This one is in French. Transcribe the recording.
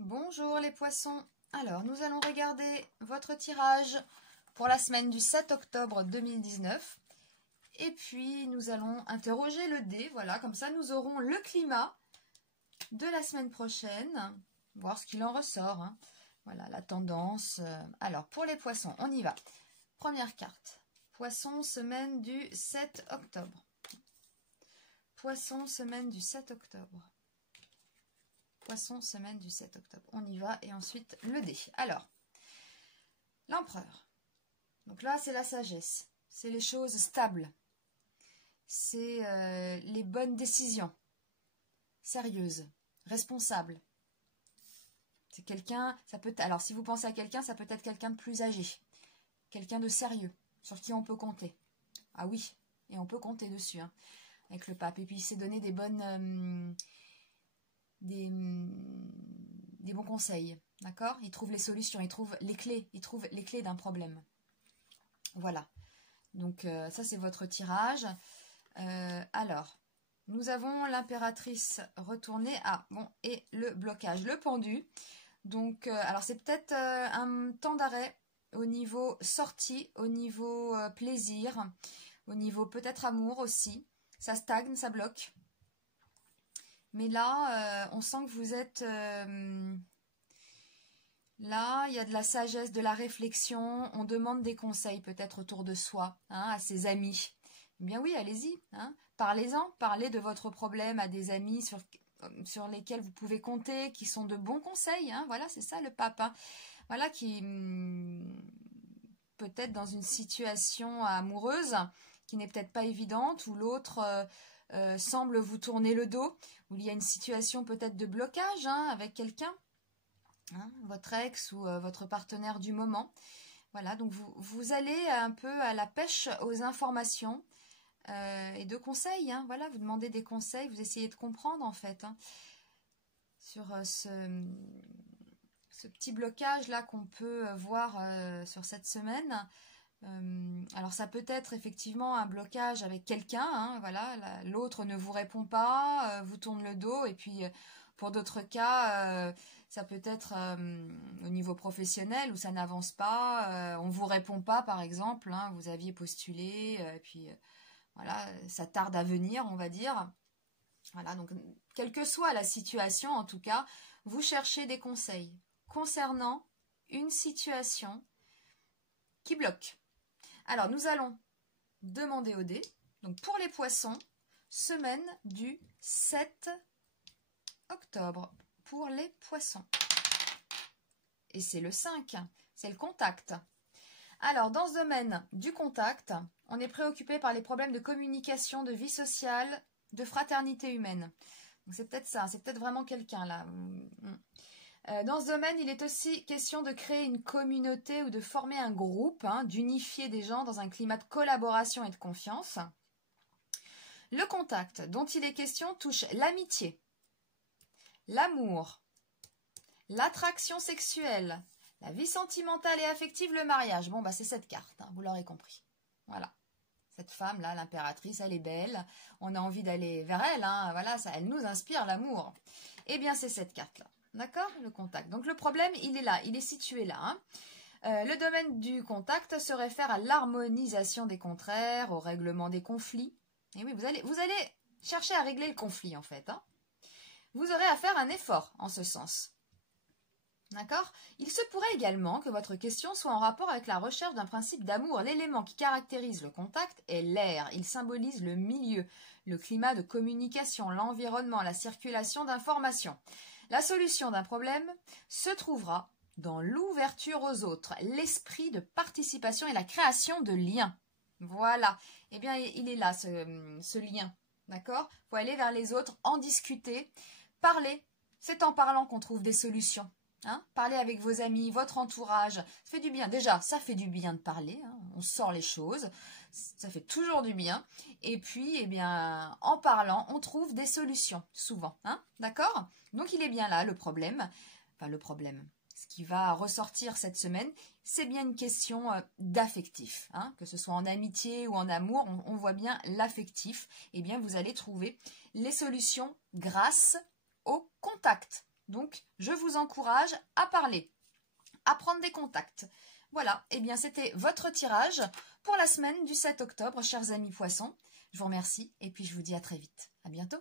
Bonjour les poissons. Alors, nous allons regarder votre tirage pour la semaine du 7 octobre 2019. Et puis, nous allons interroger le dé. Voilà, comme ça, nous aurons le climat de la semaine prochaine. Voir ce qu'il en ressort. Hein. Voilà, la tendance. Alors, pour les poissons, on y va. Première carte. Poisson, semaine du 7 octobre. Poisson, semaine du 7 octobre. Poisson, semaine du 7 octobre. On y va et ensuite le dé. Alors, l'empereur. Donc là, c'est la sagesse. C'est les choses stables. C'est les bonnes décisions. Sérieuses. Responsables. C'est quelqu'un, ça peut. Alors, si vous pensez à quelqu'un, ça peut être quelqu'un de plus âgé. Quelqu'un de sérieux, sur qui on peut compter. Ah oui, et on peut compter dessus, hein, avec le pape. Et puis, il s'est donné des bonnes... des bons conseils, d'accord? Il trouve les solutions, il trouve les clés d'un problème. Voilà. Donc, ça, c'est votre tirage. Alors, nous avons l'impératrice retournée. Ah, bon, et le blocage, le pendu. Donc, alors, c'est peut-être un temps d'arrêt au niveau sortie, au niveau plaisir, au niveau peut-être amour aussi. Ça stagne, ça bloque. Mais là, on sent que vous êtes... là, il y a de la sagesse, de la réflexion. On demande des conseils peut-être autour de soi, hein, à ses amis. Eh bien oui, allez-y. Hein, parlez-en. Parlez de votre problème à des amis sur lesquels vous pouvez compter, qui sont de bons conseils. Hein, voilà, c'est ça le pape. Hein, voilà, qui peut-être dans une situation amoureuse qui n'est peut-être pas évidente, où l'autre... semble vous tourner le dos, où il y a une situation peut-être de blocage, hein, avec quelqu'un, hein, votre ex ou votre partenaire du moment. Voilà, donc vous allez un peu à la pêche aux informations et de conseils. Hein, voilà, vous demandez des conseils, vous essayez de comprendre en fait, hein, sur ce petit blocage là qu'on peut voir sur cette semaine. Alors ça peut être effectivement un blocage avec quelqu'un, hein, voilà, l'autre ne vous répond pas, vous tourne le dos, et puis pour d'autres cas, ça peut être au niveau professionnel où ça n'avance pas, on vous répond pas par exemple, hein, vous aviez postulé, et puis voilà, ça tarde à venir, on va dire. Voilà, donc quelle que soit la situation, en tout cas, vous cherchez des conseils concernant une situation qui bloque. Alors, nous allons demander au dé. Donc, pour les poissons, semaine du 7 octobre. Pour les poissons. Et c'est le 5. C'est le contact. Alors, dans ce domaine du contact, on est préoccupé par les problèmes de communication, de vie sociale, de fraternité humaine. Donc, c'est peut-être ça. C'est peut-être vraiment quelqu'un, là. Dans ce domaine, il est aussi question de créer une communauté ou de former un groupe, hein, d'unifier des gens dans un climat de collaboration et de confiance. Le contact dont il est question touche l'amitié, l'amour, l'attraction sexuelle, la vie sentimentale et affective, le mariage. Bon, bah c'est cette carte, hein, vous l'aurez compris. Voilà. Cette femme-là, l'impératrice, elle est belle. On a envie d'aller vers elle, hein, voilà, ça, elle nous inspire l'amour. Eh bien, c'est cette carte-là. D'accord? Le contact. Donc, le problème, il est là. Il est situé là. Hein. Le domaine du contact se réfère à l'harmonisation des contraires, au règlement des conflits. Et oui, vous allez chercher à régler le conflit, en fait. Hein. Vous aurez à faire un effort en ce sens. D'accord? Il se pourrait également que votre question soit en rapport avec la recherche d'un principe d'amour. L'élément qui caractérise le contact est l'air. Il symbolise le milieu, le climat de communication, l'environnement, la circulation d'informations. La solution d'un problème se trouvera dans l'ouverture aux autres, l'esprit de participation et la création de liens. Voilà. Eh bien, il est là, ce lien. D'accord? Il faut aller vers les autres, en discuter, parler. C'est en parlant qu'on trouve des solutions. Hein, parlez avec vos amis, votre entourage, ça fait du bien. Déjà, ça fait du bien de parler, hein, on sort les choses, ça fait toujours du bien. Et puis, eh bien, en parlant, on trouve des solutions, souvent. Hein, d'accord? Donc, il est bien là, le problème. Enfin, le problème. Ce qui va ressortir cette semaine, c'est bien une question d'affectif. Hein, que ce soit en amitié ou en amour, on voit bien l'affectif. Eh bien, vous allez trouver les solutions grâce au contact. Donc, je vous encourage à parler, à prendre des contacts. Voilà, et bien c'était votre tirage pour la semaine du 7 octobre, chers amis poissons. Je vous remercie et puis je vous dis à très vite. À bientôt.